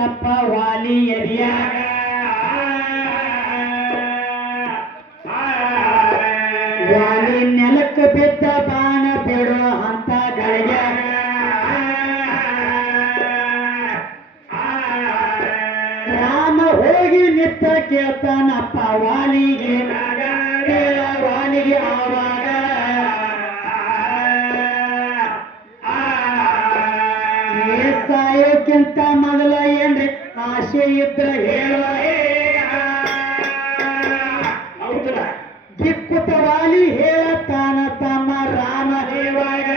ಬಿತ್ತಪ್ಪ ವಾಲಿ ಎರಿಯಾಗ ವಾಲಿ ನೆಲಕ್ಕೆ ಬಿದ್ದ ಬಾಣ ಬಿಡೋ ಅಂತ ಗಳಿಗೆ ರಾಮ ಹೋಗಿ ನಿತ್ತ ಕೇಳ್ತಾನಪ್ಪ ವಾಲಿಗೆ ವಾಲಿಗೆ ಆವಾಗ ಸಾಯೋಕ್ಕಿಂತ ಮೊದಲ ಏನ್ರಿ ಆಸೆ ಇದ್ರ ಹೇಳುವ ದಿಕ್ಕುತ ವಾಲಿ ಹೇಳತಾನ ತಮ್ಮ ರಾಮ ದೇವಾಗ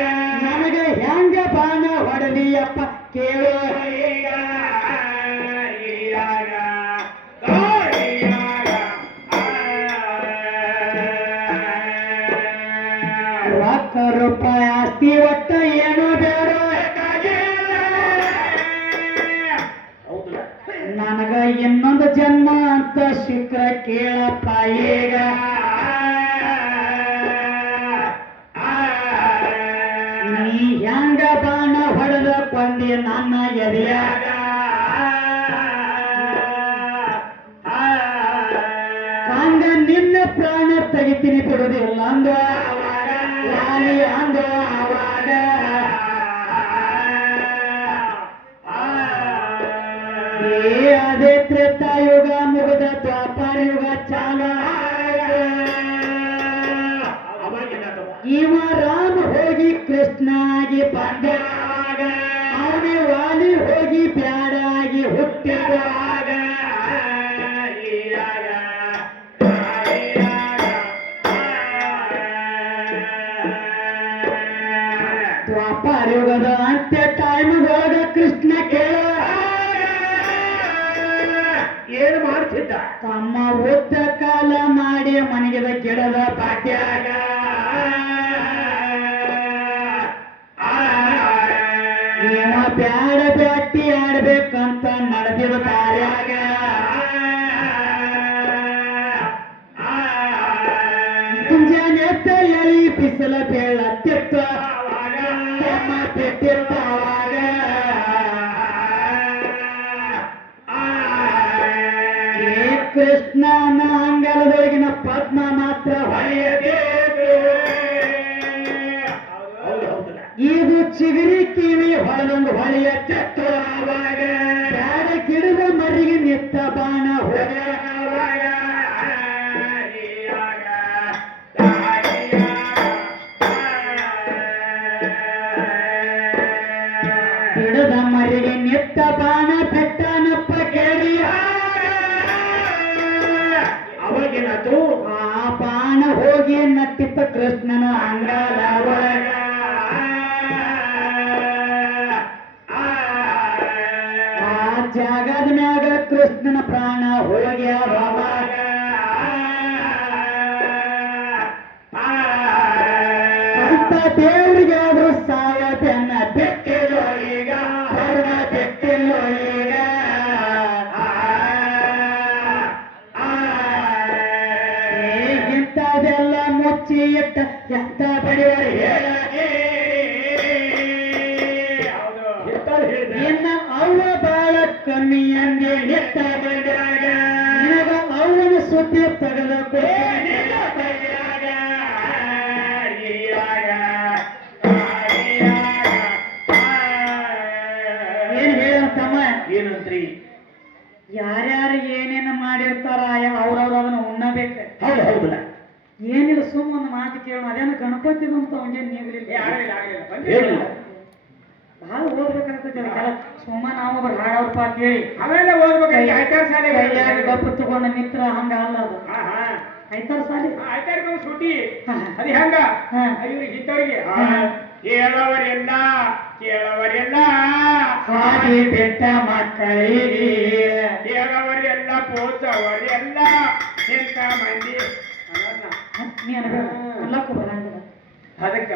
ನನಗ ಹೆಂಗ ಬಾಣ ಹೊಡದಿಯಪ್ಪ ಕೇಳುವ ರೂಪಾಯಿ ಆಸ್ತಿ ಒಟ್ಟ ಏನೋ ಬೇಡ ನನಗ ಇನ್ನೊಂದು ಜನ್ಮ ಅಂತ ಸಿಕ್ಕ ಕೇಳಪ್ಪ ಈಗ ನೀ ಹೆಂಗ ಬಾಣ ಹೊಡೆದ ಕೊಂದಿ ನನ್ನ ಎದೆಯಾಗ ಹಂಗ ನಿನ್ನ ಪ್ರಾಣ ತೆಗಿತೀನಿ ಬಿಡುದಿಲ್ಲ ಅಂದ ಅಂದ ಅವಾಗ ಅದೇ ತ್ರೇತಾಯುಗ ಮುಗಿದ ದ್ವಾಪರ ಯುಗ ಚಾಲ ಇವ ರಾಮ ಹೋಗಿ ಕೃಷ್ಣ ಆಗಿ ಬಂದಾಗ ಅವನೇ ವಾಲಿ ಹೋಗಿ ಬ್ಯಾಡ ಆಗಿ ಹುಟ್ಟಿದಾಗ ದ್ವಾಪರ ಯುಗದ ಅಂತ್ಯ ಟೈಮ್ದೊಳಗ ಕೃಷ್ಣ ಕೇಳ ಏನು ಮಾಡ್ತಿದ್ದ ತಮ್ಮ ಉದ್ದ ಕಾಲ ಮಾಡಿ ಮನೆಗೆದ ಗಿಡದ ಬಾಟ್ಯಾಗ ಇವ ಬ್ಯಾಡ ಬ್ಯಾಟಿ ಆಡ್ಬೇಕಂತ ನಡೆದಿದ ದಾರ್ಯಾಗ ಮುಂಜಾನೆತ್ತ ಎಳಿ ಬಿಸಿಲ ಬೀಳತ್ತಿತ್ತ ತಮ್ಮ ಬಿಟ್ಟಿರ್ತಾವಾಗ ಕೃಷ್ಣನ ಅಂಗಲದೊಳಗಿನ ಪದ್ಮ ಮಾತ್ರ ಹೊಳೆಯಬೇಕು ಇದು ಚಿಗುರಿ ಕಿವಿ ಹೊಳೆದೊಂದು ಹೊಳೆಯ ಚತ್ತುವಾಗ ಬ್ಯಾಡ ಗಿಡದ ಮರಿಗೆ ನಿತ್ತ ಬಾಣ ಗಿಡದ ಮರಿಗೆ ನಿತ್ತ ಬಾಣ ಬೆಟ್ಟನಪ್ಪ ಕೇಳಿ ಅವಾಗಿನದು ಆ ಬಾಣ ಹೋಗಿ ನಟ್ಟಿತ್ತ ಕೃಷ್ಣನ ಅಂಗಾಲ ಒಳಗ ಆ ಜಾಗದ ಮ್ಯಾಗ ಕೃಷ್ಣನ ಪ್ರಾಣ ಹೋಗ್ಯಾವ ಅಂತ ದೇವ್ರಿಗೆ ಆದ್ರೂ ಸಾವ ಬೆನ್ನ ಬೆಟ್ಟಿಲ್ಲೋ ಈಗ ಹೊರಗ ಬೆಟ್ಟಿಲ್ಲೋ ಈಗ ಇಂಥದೆಲ್ಲ ಮುಚ್ಚಿ ಇಟ್ಟ ಎಂತ ಬಡಿಯವರು ಇನ್ನ ಅವ್ವ ಬಾಳ ಕಮ್ಮಿ ಅಂದೆ ನಿತ್ತ ಬಂದಾಗ ನಿನಗ ಅವನ ಸುದ್ದಿ ತೆಗೆದ ಏನ್ ಹೇಳ ತಮ್ಮ ಏನಂತ್ರಿ ಯಾರ್ಯಾರು ಏನೇನು ಮಾಡಿರ್ತಾರ ಅವ್ರವ್ರು ಅದನ್ನ ಉಣ್ಣಬೇಕು ಹೌದು ಹೌದಲ್ಲ ಏನಿಲ್ಲ ಸುಮ್ಮ ಒಂದು ಮಾತು ಕೇಳೋಣ ಅದೇನು ಗಣಪತಿದು ಅಂತ ಅವನಿಗೆ ನೀಗಲಿಲ್ಲ ಭಾಳ ಓದ್ಬೇಕಾಗ್ತದೆ ಸುಮ್ಮ ನಾವು ಒಬ್ಬರು ಹಾಡವ್ರಪ್ಪ ಕೇಳಿ ಆಮೇಲೆ ಓದ್ಬೇಕು ಡಪ್ಪು ತಗೊಂಡ ಮಿತ್ರ ಹಂಗ ಅಲ್ಲ ಅದು ಐತಾರ ಸಾಲಿ ಸುಟಿ ಅದು ಹೆಂಗ ಇವ್ರಿಗೆ ಇದ್ದವ್ರಿಗೆ ಕೇಳವರೆಲ್ಲ ಹಾಗೆ ಬೆಟ್ಟ ಮಕ್ಕಳಿಗೆ ಕೇಳವರೆಲ್ಲ ಪೋಚವರೆಲ್ಲ ಇಂಥ ಮಂದಿ ಅದಕ್ಕ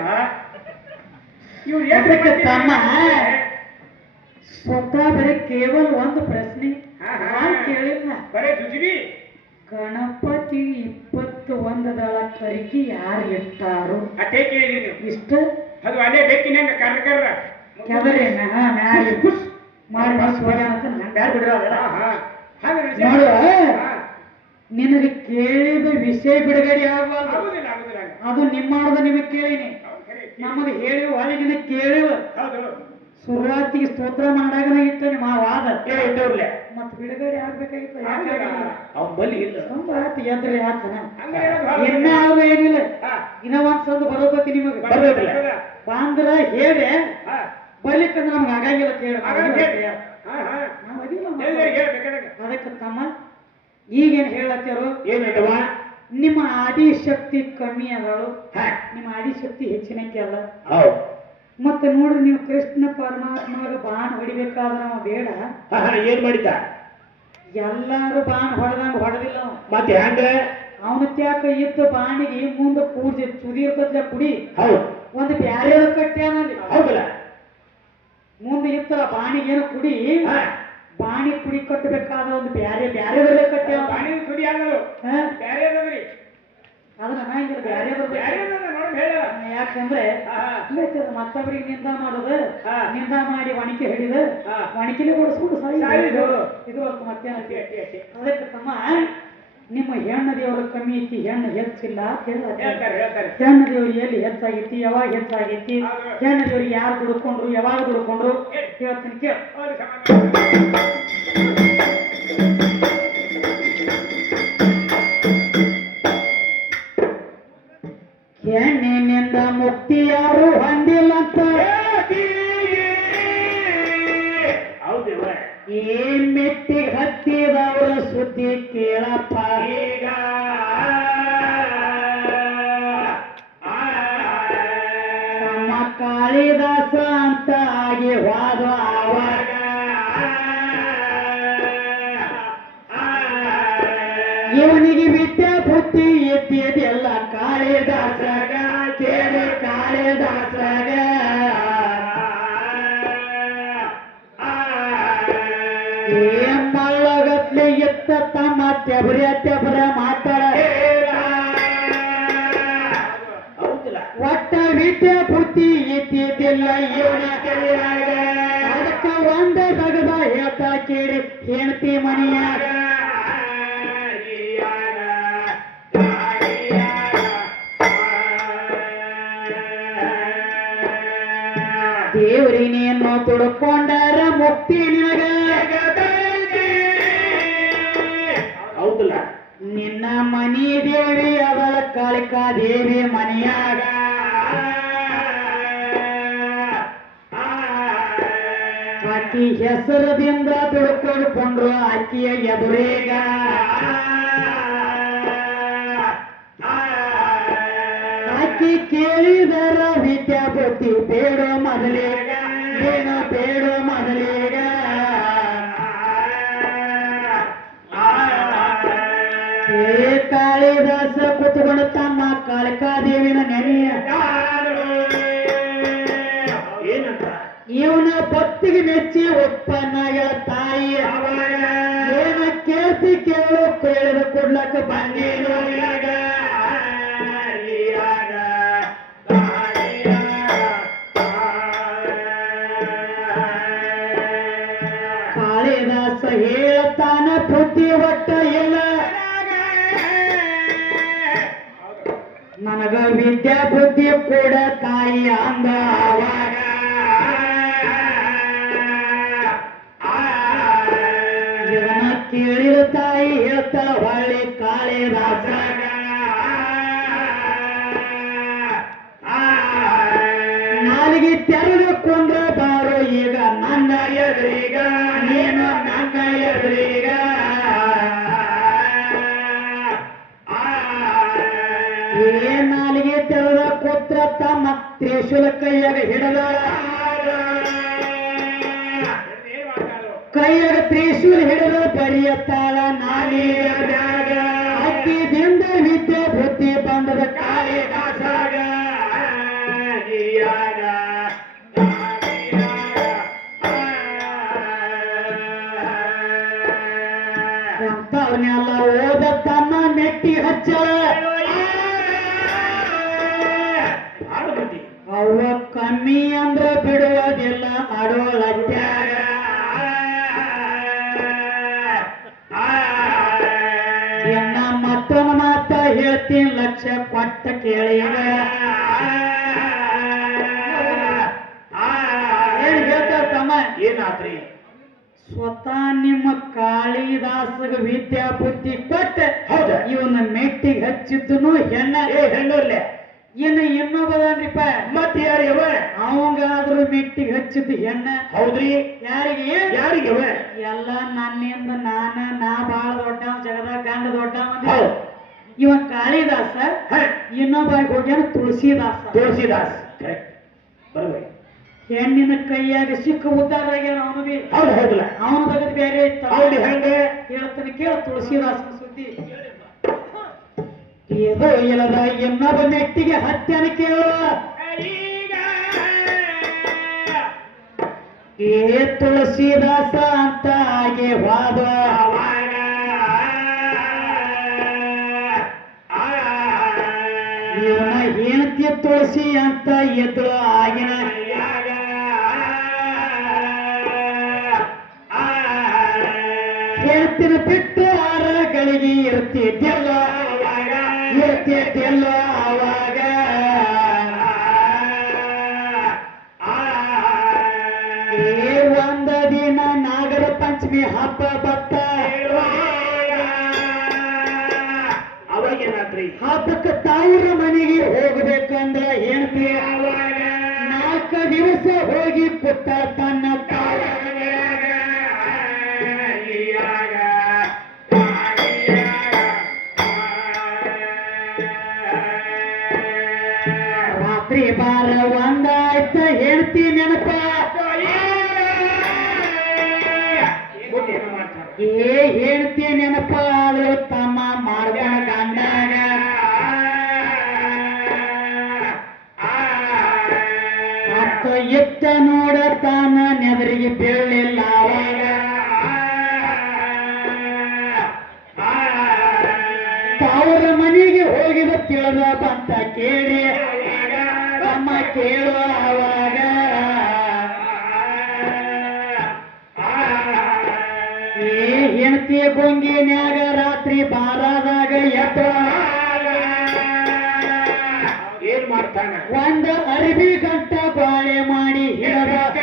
ಇವ್ರು ತಮ್ಮ ಸ್ವತಃ ಬರೀ ಕೇವಲ ಒಂದು ಪ್ರಶ್ನೆ ಕೇಳಿಲ್ಲ ಬರೇ ಜುಜಿಬಿ ಗಣಪತಿ 21 ದಳ ಕರಿಕಿ ಯಾರು ಇಟ್ಟಾರು ಅಟೇ ಕೇಳಿದ್ರಿ ನೀವು ಇಷ್ಟ ಅದು ಅಲ್ಲೇ ಬೆಕ್ಕಿನ ಕರ್ರ ಕೆದರೇನ ಮಾಡಿ ಮನಸ್ಸು ಹೋಗ್ಯಾನ ಅಂತ ನಂಗೆ ಬ್ಯಾಡ ಬಿಡ್ರಿ ಅದೆಲ್ಲ. ಹಾಗೆ ನೋಡುವ ನಿನಗೆ ಕೇಳಿದ ವಿಷಯ ಬಿಡುಗಡೆ ಆಗಬಾರ್ದು. ಆಗುದಿಲ್ಲ ಆಗುದಿಲ್ಲ. ಅದು ನಿಮ್ಮದು ನಿಮಗೆ ಕೇಳಿನಿ, ನಮ್ಮದು ಹೇಳಿವ ಹೊಳಿ ನಿನಗೆ ಕೇಳಿವ. ಹೌದು. ಶುರುವಾತಿಗೆ ಸ್ತೋತ್ರ ಮಾಡಾಗನ ಇಟ್ಟ ನಿಮ್ಮ ವಾದ ಇಟ್ಟವ್ರಲೆ ಮತ್ ಬಿಡುಗಡೆ ಆಗ್ಬೇಕಾಗಿತ್ತು. ಅವ್ನ ಬಲಿ ಇಲ್ಲ ಸಂಬಾತಿ ಎದ್ರಿ ಆತನ ಇನ್ನಾದ್ರೂ ಏನಿಲ್ಲ. ಇನ್ನ ಒಂದ್ ಸಂದ ಬರೋದಕ್ಕೆ ನಿಮಗೆ ಬಾಂದ್ರ ಹೇಳಿ ಬರ್ಲಿಕ್ಕಂದ್ರೆ ನಮ್ಗೆ ಆಗಾಗಿಲ್ಲ ಕೇಳಿ. ಅದಕ್ಕೆ ತಮ್ಮ ಈಗೇನ್ ಹೇಳತ್ತಾರು ಏನವ ನಿಮ್ಮ ಆದಿಶಕ್ತಿ ಕಮ್ಮಿ ಅದಳು, ನಿಮ್ಮ ಆದಿಶಕ್ತಿ ಹೆಚ್ಚಿನಕ್ಕೆ ಅಲ್ಲ. ಮತ್ತೆ ನೋಡ್ರಿ ನೀವು ಕೃಷ್ಣ ಪರಮಾತ್ಮಗ ಬಾಣ ಹೊಡಿಬೇಕಾದ್ರೆ ಅವ ಬೇಡ ಏನ್ ಮಾಡಿದ್ದ? ಎಲ್ಲಾರು ಬಾಣ ಹೊಡೆದಂಗ ಹೊಡೆದಿಲ್ಲ ಅವ. ಮತ್ತೆ ಹೆಂಗ ಅವನ ತ್ಯಾಕ ಇದ್ದ ಬಾಣಿಗೆ ಮುಂದೆ ಕೂರ್ಸಿ ತುದಿ ಇರ್ತದ ಕುಡಿ ಹೌದು ಒಂದು ಬ್ಯಾರೆ ಕಟ್ಟ್ಯಾನಲ್ಲಿ. ಹೌದಲ್ಲ ಮುಂದೆ ಇತ್ತಲ್ಲ ಬಾಣಿಗೇನು ಕುಡಿ ಬಾಣಿ ಕುಡಿ ಕಟ್ಟಬೇಕಾದ ಒಂದು ಬ್ಯಾರೆ ಕಟ್ಟ್ಯಾವ. ಬಾಣಿ ಕುಡಿ ಬ್ಯಾರೆ ಅದನ್ನ ಹಂಗಿಲ್ಲ ಬ್ಯಾರೆ. ಯಾಕಂದ್ರೆ ಮತ್ತೊಬ್ಬರಿಗೆ ನಿಂದ ಮಾಡೋದು, ನಿಂದ ಮಾಡಿ ಒಣಕೆ ಹಿಡಿದ ಒಣಕಿಲೆ ಓಡಿಸ್ಬಿಟ್ಟು ಇದು ಮತ್ತೇನ. ಅದಕ್ಕೆ ತಮ್ಮ ನಿಮ್ಮ ಹೆಣ್ಣು ದೇವರು ಕಮ್ಮಿ ಐತಿ, ಹೆಣ್ಣು ಹೆಚ್ಚಿಲ್ಲ ಹೆಣ್ಣು ದೇವ್ರು ಎಲ್ಲಿ ಹೆಚ್ಚಾಗೈತಿ, ಯಾವಾಗ ಹೆಚ್ಚಾಗೈತಿ, ಹೆಣ್ಣು ದೇವ್ರಿಗೆ ಯಾರು ದುಡ್ಕೊಂಡ್ರು, ಯಾವಾಗ ದುಡ್ಕೊಂಡ್ರು ಹೇಳ್ತೀನಿ ಕೇಳ. ಹೆಣ್ಣಿನಿಂದ ಮುಕ್ತಿ ಯಾರು ಹೊಂದಿಲ್ಲಂತ ಏನ್ ಮೆಟ್ಟಿಗೆ ಹತ್ತಿದವರ ಸುದ್ದಿ ಕೇಳಪ್ಪ. ಈಗ ನಮ್ಮ ಕಾಳಿದಾಸ ಅಂತ ಆಗಿ ಹೋದ ಅವಾಗ ಇವನಿಗೆ ವಿದ್ಯಾ ಬುದ್ಧಿ ಎತ್ತಿದೆಲ್ಲ ಕಾಳಿದಾಸಗ ಕೇಳಿ ಕಾಳಿದಾಸಗ. ಮಳ್ಳಗತ್ಲೆ ಎತ್ತ ತಮ್ಮ ತೆಬ್ರ ಮಾತಾಡ ಒಟ್ಟ ವಿದ್ಯಾ ಬುದ್ಧಿ ಎತ್ತಿದ್ದಿಲ್ಲ ಇವನ ಕೈಯಾಗ. ಅದಕ್ಕ ಒಂದ ದಗದ ಹೇಳ್ತಾ ಕೇಳಿ ಹೆಣ್ತಿ ಮನೆಯಾಗ ದೇವ್ರಿನೇನು ತುಡ್ಕೊಂಡಾರ ಮುಕ್ತಿ ನಿನಗ. ಹೌದಲ್ಲ ನಿನ್ನ ಮನಿ ದೇವಿ ಅವಳ ಕಾಳಿಕಾ ದೇವಿ ಮನೆಯಾಗ ಆಕಿ ಹೆಸರದಿಂದ ತುಡ್ಕೊಂಡ್ರು ಆಕಿಯ ಎದುರೇಗ. ಆಕಿ ಕೇಳಿದರ ವಿದ್ಯಾ ಬುದ್ಧಿ ಬೇಡೋ ಮೊದಲೇಗ, ಏನು ಬೇಡೋ ಮೊದಲೇಗ. ಕಾಳಿದಾಸ ಕುತ್ಕೊಂಡು ತಮ್ಮ ಕಾಳಿಕಾದೇವಿನ ನೆನೆಯ ಏನಂತ ಇವನ ಭಕ್ತಿಗೆ ಮೆಚ್ಚಿ ಉತ್ಪನ್ನ ತಾಯಿ ಏನ ಕೇಳ್ತಿ ಕೇಳು ಕೇಳಿದ ಕೊಡ್ಲಕ್ಕ ಬಂದೇನು ಈಗ. ಕಾಳಿದಾಸ ಹೇಳ್ತಾನ ಬುದ್ಧಿ ಒಟ್ಟ ಇಲ್ಲ ನನಗ ವಿದ್ಯಾ ಬುದ್ಧಿ ಕೂಡ ತಾಯಿ ಅಂದ ಅವಾಗ. ಇವನ ಕೇಳಿದ ತಾಯಿ ಹೇಳ್ತಾಳ ಹೊಳ್ಳಿ ಕಾಳಿದಾಸಗ ನಾಲಿಗೆ ತೆರೆದುಕೊಂಡ್ರೆ ಬಾರೋ ಈಗ ನನ್ನ ಎದುರೀಗ, ನೀನು ನನ್ನ ಎದುರೀಗ. ನಾಲಿಗೆ ತೆರೆದ ಕೂತ್ರ ತಮ್ಮ ತ್ರಿಶೂಲ ಕೈಯಾಗ ಹಿಡಿದ ಕೈಯಾಗ ತ್ರಿಶೂಲ ಹಿಡಿದ ಬರಿಯತ್ತಾಳ ನಾಲಿಗೆ ಅಕ್ಕಿದಿಂದ ವಿದ್ಯೆ ಬುದ್ಧಿ ಬಂದದ ಕಾಳಿದಾಸಗ. ಎಂತವನ್ನೆಲ್ಲ ಓದ ತಮ್ಮ ಮೆಟ್ಟಿ ಹಚ್ಚಳ ಅವ ಕಮ್ಮಿ ಅಂದ್ರ ಬಿಡುವುದಿಲ್ಲ ಅಡೋಳ ತ್ಯಾಗ. ಇನ್ನ ಮತ್ತೊಂದು ಮಾತ ಹೇಳ್ತೀನಿ ಲಕ್ಷ ಕೊಟ್ಟ ಕೇಳಿ ಏನ್ ಹೇಳ್ತಾರ ತಮ್ಮ ಏನಾತ್ರಿ ಸ್ವತಃ ನಿಮ್ಮ ಕಾಳಿದಾಸಗ ವಿದ್ಯಾ ಬುದ್ಧಿ ಕೊಟ್ಟ ಹೌದ ಇವನ್ನ ಮೆಟ್ಟಿಗೆ ಹಚ್ಚಿದ್ದನು ಹೆಣ್ಣ ಹೆಣ್ಣೂರ್ಲೆ ಇನ್ನು ಇನ್ನೊಬ್ಬದನ್ರಿಪ್ಪ ಮತ್ ಯಾರಿಗವ ಅವಂಗಾದ್ರೂ ಮೆಟ್ಟಿಗೆ ಹಚ್ಚಿದ್ದು ಹೆಣ್ಣ ಹೌದ್ರಿ ಯಾರಿಗೆ ಯಾರಿಗವ ಎಲ್ಲ ನನ್ನಿಂದ ನಾ ಬಾಳ ದೊಡ್ಡ ಜಗದಾಗ ಗಂಡ ದೊಡ್ಡ ಹೌದು ಇವ ಕಾಳಿದಾಸ ಇನ್ನೊಬ್ಬ ಹೋಗ್ಯಾನ ತುಳಸಿದಾಸ ತುಳಸಿದಾಸ್ ಕರೆಕ್ಟ್ ಬರೋಬರಿ ಹೆಣ್ಣಿನ ಕೈಯಾಗ ಸಿಕ್ಕ ಉದ್ದಾರ ಆಗ್ಯಾನ ಅವನು ಬಿ ಹೌದು ಹೌದಲ್ಲ ಅವನ ತಗದ್ ಬೇರೆ ಇತ್ತ ಹೌದು ಹೆಂಗ ಹೇಳ್ತಾನೆ ಕೇಳ ತುಳಸಿದಾಸನ ಸುದ್ದಿ ಇದು ಇಲ್ಲದ ಇನ್ನೊಬ್ಬ ಮೆಟ್ಟಿಗೆ ಹತ್ಯನ ಕೇಳುವ ಏ ತುಳಸಿದಾಸ ಅಂತ ಹಾಗೆ ವಾದ ಇವನ ಹೆಂಡತಿ ತುಳಸಿ ಅಂತ ಎದ್ದು ಆಗಿನ ಹೇಳ್ತಿನ ಬಿಟ್ಟು ಆರಗಳಿಗೆ ಇರ್ತಿದ್ಯಲ್ಲ ಅವಾಗ ಒಂದ ದಿನ ನಾಗರ ಪಂಚಮಿ ಹಬ್ಬ ಬತ್ತ ಅವಾಗೇನಾದ್ರಿ ಹಬ್ಬಕ್ಕೆ ತಾಯಿರ ಮನೆಗೆ ಹೋಗ್ಬೇಕಂದ್ರ ಹೆಣ್ತಿ 4 ದಿವಸ ಹೋಗಿ ಪುಟ್ಟ ತನ್ನ ತಾಳ ರಾತ್ರಿ ಬಾರ ಒಂದಾಯ್ತ ಹೇಳ್ತಿ ನೆನಪ ಏ ಹೇಳ್ತಿ ನೆನಪ ಆದ್ರೂ ತಮ್ಮ ಮಾಡ್ಕೊಂಡ ಗಂಡಾಗ ಮತ್ತ ಎತ್ತ ನೋಡ ತಾನ ನೆದರಿಗೆ ಬೀಳಲಿಲ್ಲ ಅವಾಗ ತಾವರ ಮನೆಗೆ ಹೋಗಿದ ತಿಳಿದ ಬಂತ ಕೇಳಿ ತಮ್ಮ ಕೇಳುವ ಅವಾಗ ಏ ಹೆಣ್ತಿ ಗೊಂಗಿನ್ಯಾಗ ರಾತ್ರಿ ಬಾರಾದಾಗ ಎತ್ತ ಏನ್ ಮಾಡ್ತಾನ ಒಂದ ಅರಿವಿ ಗಂಟ ಬಾಳೆ ಮಾಡಿ ಹಿಡದ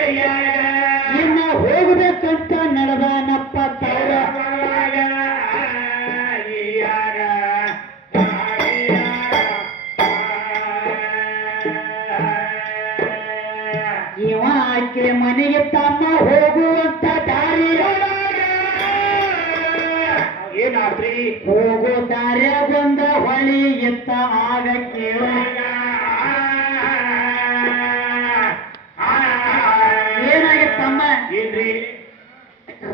ಇನ್ನ ಹೋಗ್ಬೇಕಂತ ನಡೆದನಪ್ಪ ತವರ ಇವ ಆಕೆ ಮನೆಗೆ ತಮ್ಮ ಹೋಗುವಂತ ದಾರಿ ಏನಾದ್ರಿ ಹೋಗೋ ದಾರ್ಯಾಗೊಂದ ಹೊಳಿ ಎತ್ತ ಆಗ ಕೇಳ ಏನಾಗಿತ್ತಮ್ಮ ಏನ್ರಿ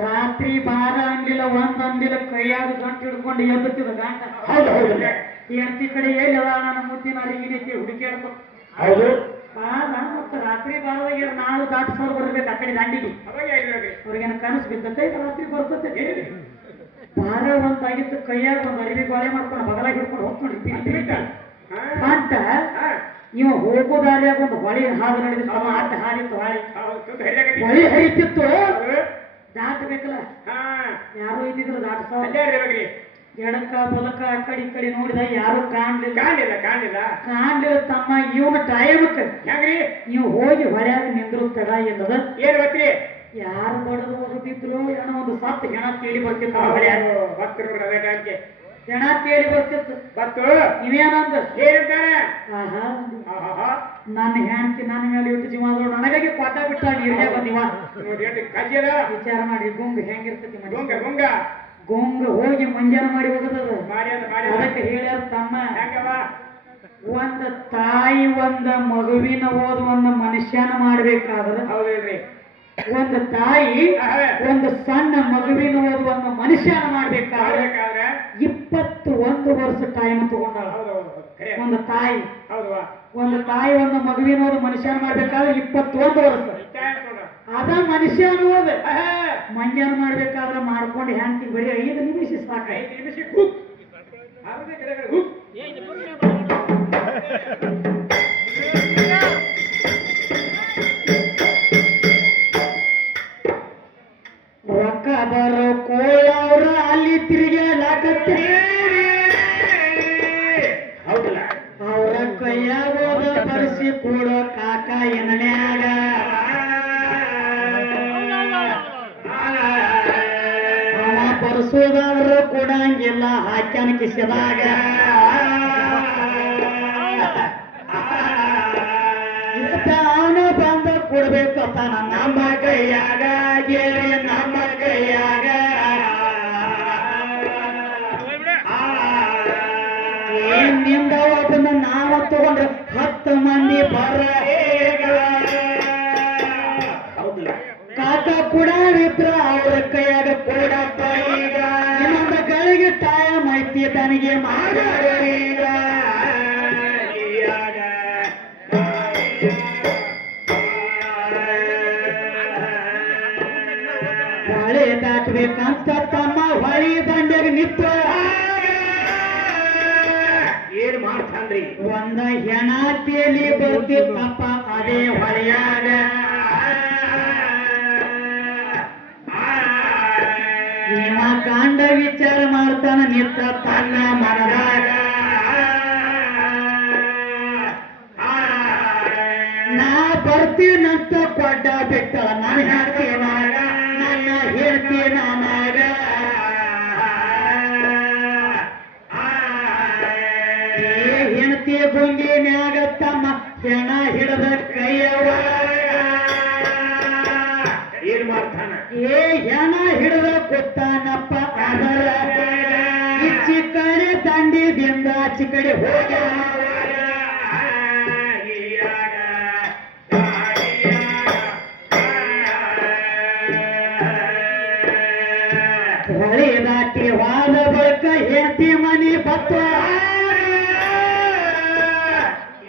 ರಾತ್ರಿ ಬಾರ ಅಂದಿಲ್ಲ ಒಂದ್ ಅಂದಿಲ್ಲ ಕೈಯಾಗ ಗಂಟು ಹಿಡ್ಕೊಂಡು ಎಬ್ಬತ್ತಿದ ಗಂಟ ಹೌದು ಹೌದು ಹೆಂಡತಿ ಕಡೆ ಎಲ್ಲಿ ಅದ ನನ್ನ ಮುದ್ದಿನ ಅರಿಗಿನೈತಿ ಹುಡುಕಿಡ್ತು ಹೌದು ಬಾರ ಮತ್ತ ರಾತ್ರಿ ಬಾರದಾಗ ನಾವು ದಾಟಿಸೋರು ಬರ್ಬೇಕು ಆ ಕಡೆ ದಂಡಿಗೆ ಅವ್ರಿಗೇನು ಕನಸು ಬಿದ್ದತೆ ರಾತ್ರಿ ಬರ್ತತೆ ಬಾರ ಒಂದಾಗಿತ್ತು ಕೈಯಾಗ ಒಂದ್ ಅರಿವಿ ಗೋಳೆ ಮಾಡ್ಕೊಂಡು ಬಗಲಾಗಿ ಹಿಡ್ಕೊಂಡು ಹೋಗ್ಕೊಂಡು ಅಂತ ಇವ ಹೋಗೋ ದಾರಿಯಾಗ ಒಂದು ಹೊಳಿ ಹಾದು ನಡೆದಿತ್ತು ಅಡ್ಡ ಹಾದಿತ್ತು ಹೊಳಿ ಹರಿತಿತ್ತು ದಾಟಬೇಕಲ್ಲ ಯಾರು ಇದ್ದಿದ್ರು ದಾಟಸ ಎಡಕ್ಕ ಬಲಕ ಆ ಕಡೆ ಈ ಕಡೆ ನೋಡಿದ ಯಾರು ಕಾಣ್ಲಿಲ್ಲ ತಮ್ಮ ಇವನ ಟೈಮಕ್ಕೆ ನೀವು ಹೋಗಿ ಹೊಳ್ಯಾಗ ನಿಂದ್ರು ತಡ ಇಲ್ಲದ ಏನ್ ಗೊತ್ತಿ ಯಾರು ಬಡದು ಹೋಗುತ್ತಿದ್ರು ಏನೋ ಒಂದು ಸತ್ತು ಹೆಣ ತೇಲಿ ಬರ್ತಿತ್ತು ಹೊಳ್ಯಾಗ ಹೆಣ ತೇಲಿ ಬರ್ತಿತ್ತು ಬತ್ತು ನೀವೇನಂದ ಏನಂತಾನೆ ನನ್ನ ಹೆಂಡತಿ ನನ್ನ ಮೇಲೆ ಇಟ್ಟು ಜೀವ ನನಗಾಗಿ ಕೊಟ್ಟ ಬಿಟ್ಟ ನೀರೇ ಬಂದಿವ ವಿಚಾರ ಮಾಡಿ ಗುಂಗ್ ಹೆಂಗಿರ್ತತಿ ಗುಂಗ್ ಹೋಗಿ ಮಂಜಾನ ಮಾಡಿ ಹೋಗದದ ಅದಕ್ಕೆ ಹೇಳ್ಯಾರ ತಮ್ಮ ಒಂದ ತಾಯಿ ಒಂದ ಮಗುವಿನ ಓದು ಒಂದು ಮನುಷ್ಯನ ಮಾಡ್ಬೇಕಾದ್ರೆ ಒಂದು ತಾಯಿ ಒಂದು ಸಣ್ಣ ಮಗುವಿನ ಓದು ಒಂದು ಮನುಷ್ಯನ ಮಾಡ್ಬೇಕಾದ್ರೆ 21 ವರ್ಷ ಟೈಮ್ ತಗೊಂಡಾಳ ಒಂದು ತಾಯಿ ಒಂದು ಮಗುವಿನ ಓದು ಮನುಷ್ಯನ ಮಾಡ್ಬೇಕಾದ್ರೆ 21 ವರ್ಷ ಅದ ಮನುಷ್ಯ ಅನ್ನೋದು ಮಂಜಾನ ಮಾಡ್ಬೇಕಾದ್ರೆ ಮಾಡ್ಕೊಂಡು ಹೆಂಡತಿ ಬರೀ 5 ನಿಮಿಷ ಸಾಕ ರೊಕ್ಕ ಬರೋ ಕೋಳವ್ರ ಅಲ್ಲಿ ತಿರುಗಾಡಕತ್ತೆ ಎಲ್ಲ ಹಾಕ್ಯಾನ ಕಿಸದಾಗ ಅವನು ಬಂದ ಕೊಡ್ಬೇಕಪ್ಪ ನಮ್ಮ ಕೈಯಾಗ ಗೆರೆ ನಮ್ಮ ಕೈಯಾಗ ನಿಂದ ಒಬ್ಬನ ನಾವ ತಗೊಂಡ್ರೆ 10 ಮಂದಿ ಬರ ಕಾಕ ಕೊಡವಿದ್ರ ಅವ್ರ ಕೈಯಾಗ ಕೊಡಪ್ಪ ಈಗ ಇನ್ನೊಂದ ಗಳಿಗೆ ಟೈಮ್ ಐತಿ ತನಗೆ ಈಗ ಹೊಳೆ ದಾಟಬೇಕಂತ ತಮ್ಮ ಹೊಳಿ ದಂಡೆಗ ನಿಂತ ಏನ್ ಮಾಡ್ತಾನ್ರಿ ಒಂದ ಹೆಣಾತಿಯಲ್ಲಿ ಬರ್ತಿತ್ತಪ್ಪ ಅದೇ ಹೊಳೆಯಾಗ ಇವ ಕಾಂಡ ವಿಚಾರ ಮಾಡ್ತಾನ ನಿಂತ ತನ್ನ ಮನದಾಗ ನಾ ಬರ್ತೀನಂತ ಕೊಡ್ಡ ಬಿಟ್ಟಳ ನಾನು ಹೇಳ್ತೀನಾಗ ನನ್ನ ಹೇಳ್ತೀನ ನಾಗ ಹೆಣ್ತಿ ಗುಂಡಿನ್ಯಾಗ ತಮ್ಮ ಹೆಣ ಹಿಡದ ಕೈಯವ ಏನ್ ಮಾಡ್ತಾನ ಏ ಹೆಣ ಹಿಡದ ಕೊತ್ತಾನಪ್ಪ ಅದರ ಇಚ್ಚಿ ಕಡೆ ದಂಡಿದಿಂದ ಆಚಿ ಕಡೆ ಹೋಗ ಹೊಳಿ ದಾಟಿ ವಾದ ಬಳಿಕ ಹೆಂಡತಿ ಮನಿ ಬತ್ತ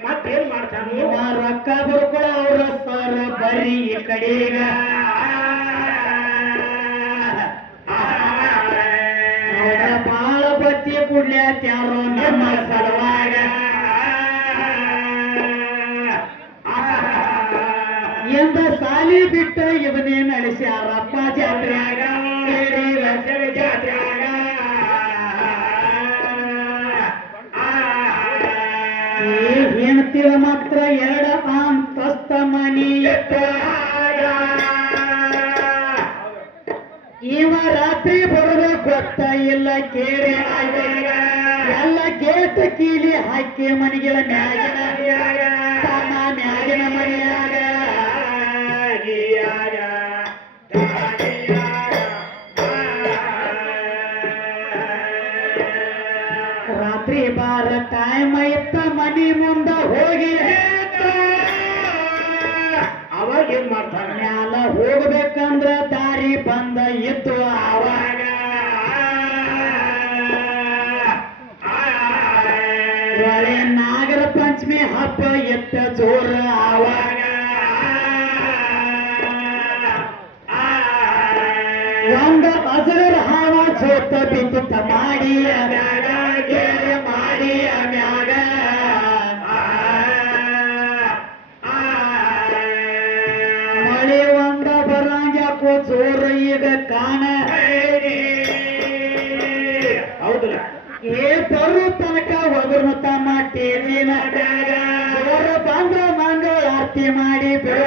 ಮತ್ತೇನ್ ಮಾಡ್ತಾನ ಇವ ರೊಕ್ಕ ಬರ್ಕೊಳ ಅವ್ರ ಸರ ಬರೀ ಈ ಕಡೆಗ ಅವರ ಬಾಳ ಬತ್ತಿ ಕುಡ್ಲ್ಯಾತ್ಯಾರೋ ನಮ್ಮ ಸಲುವಾಗ ಎಂದ ಸಾಲಿ ಬಿಟ್ಟ ಇವನೇನ್ ಅಳಿಸ್ಯಾರಪ್ಪ ಜಾತ್ರ್ಯಾಗ ಜಾತ್ರ್ಯಾಗ ಹೆಣ್ತಿವ ಮಾತ್ರ 2 ಅಂತಸ್ತ ಮನಿ ಇವ ರಾತ್ರಿ ಬರೋದು ಗೊತ್ತ ಇಲ್ಲ ಕೇಳಿ ಎಲ್ಲ ಗೇಟ್ ಕೀಲಿ ಹಾಕಿ ಮನೆಗಳ ಮ್ಯಾಗಿನ ತಮ್ಮ ಮ್ಯಾಗಿನ ಮನೆಯಾಗ ರಾತ್ರಿ ಬಾರ ಟೈಮ್ ಐತ ಮನಿ ಮುಂದ ಹೋಗಿ ಅವಾಗ ಏನ್ ಮಾಡ್ತಾನ ಮ್ಯಾಲ ಹೋಗ್ಬೇಕಂದ್ರ ದಾರಿ ಬಂದ ಇತ್ತು ಅವಾಗ ಒಳ್ಳೆ ನಾಗರ ಪಂಚಮಿ ಹಬ್ಬ ಎತ್ತ ಜೋರ ಅವಾಗ ಒಂದ ಅಜರ ಹಾವ ಚೋತ ಬಿತ್ತ ಮಾಡಿ ಮಾಡಿ ಮ್ಯಾಗ ಮಳೆ ಒಂದ ಬರಂಗ್ಯಾಕೋ ಜೋರ ಈಗ ಕಾಣ ಹೌದಲ್ಲ ಏ ಬರು ತನಕ ಒಗರು ತಮ್ಮ ಟೇಜಿನ ಜೋರ ಬಂದ್ರ ಮಂಗಳ ಆರತಿ ಮಾಡಿ ಬೆಳ